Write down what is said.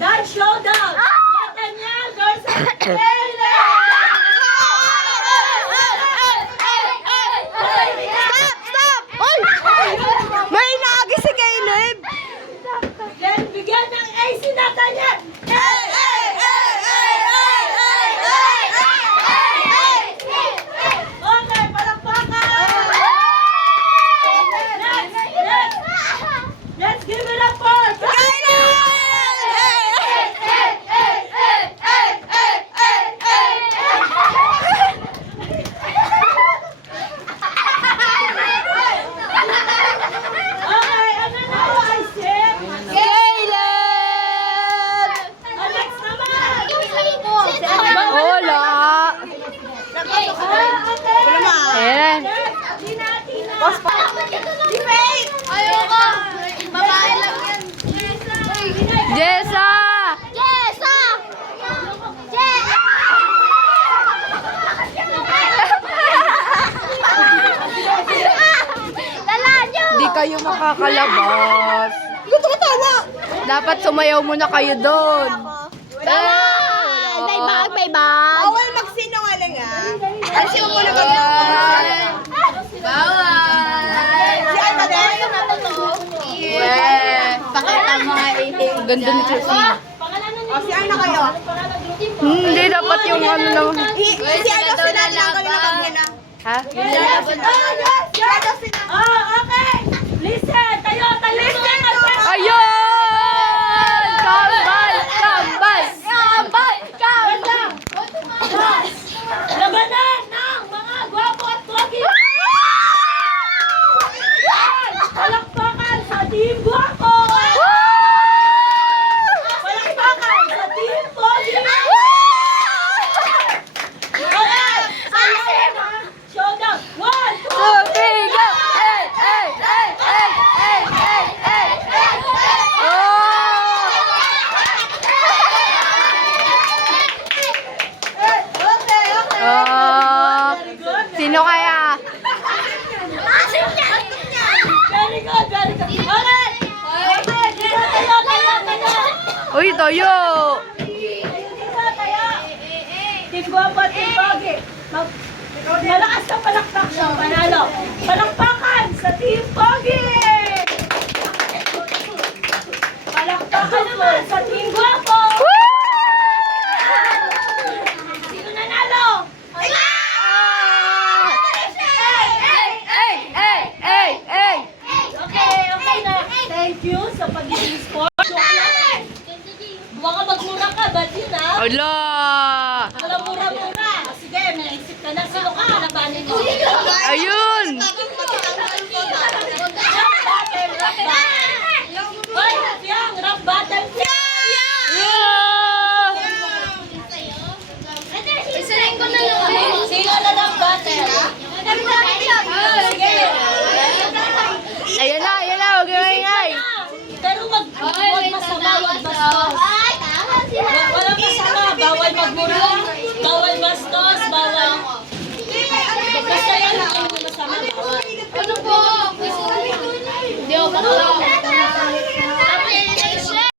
Dance showdown! Nathaniel versus Kayla! Stop! Oy! May naagi si Caleb! Then, bigyan ng A si Nathaniel! Okay, palakpakan! Let's give it up for Okay, ano na ako, Isaac? Caleb! Alex naman! Wala! Okay. Eh. Tina. Ayoko! Babae lang yan. Jessa! Jessa! Lalanyo! Di kayo makakalabas. Dapat sumayaw muna kayo doon. May bag! Bawal magsinungaling Kasi mo muna Bawal! Si Alma din? Pakita mo nga Ganda ni Chelsea. Si Arna kayo? Hindi, dapat yung ano naman. Si ano sila Ha? Okay. Listen, tayo. Listen. Ayun! Kambal! Labanan ng mga gwapo at pogi. Palakpakan sa team gwapo. Palakpakan sa team pogi. Okay. Showdown. 1, 2, 3, go. Sino kaya? Very good. Okay. Tayo. Uy, tayo! Team Guapo at Team Pogi. Malakas na palakpak siyang panalo. Palakpakan sa Team Pogi! Palakpakan naman sa Team Guapo! Sino nanalo? Okay na. Thank you sa pagiging sport. Baka magmura ka, ba't yun ah? Ala! Walang mura-mura. Sige, may isip ka na. Sino ka? Labanin mo. Ayun! Hoy, Fiang, rap battle. Isarin ko na lang. Sino na rap battle? Sige. Ayan na! Huwag yung ingay! Pero wag masama, wag bastos. Walang masama, bawal magmura, bawal bastos, bawal. Basta yan ang masama. Ano po? Hindi ako bakla.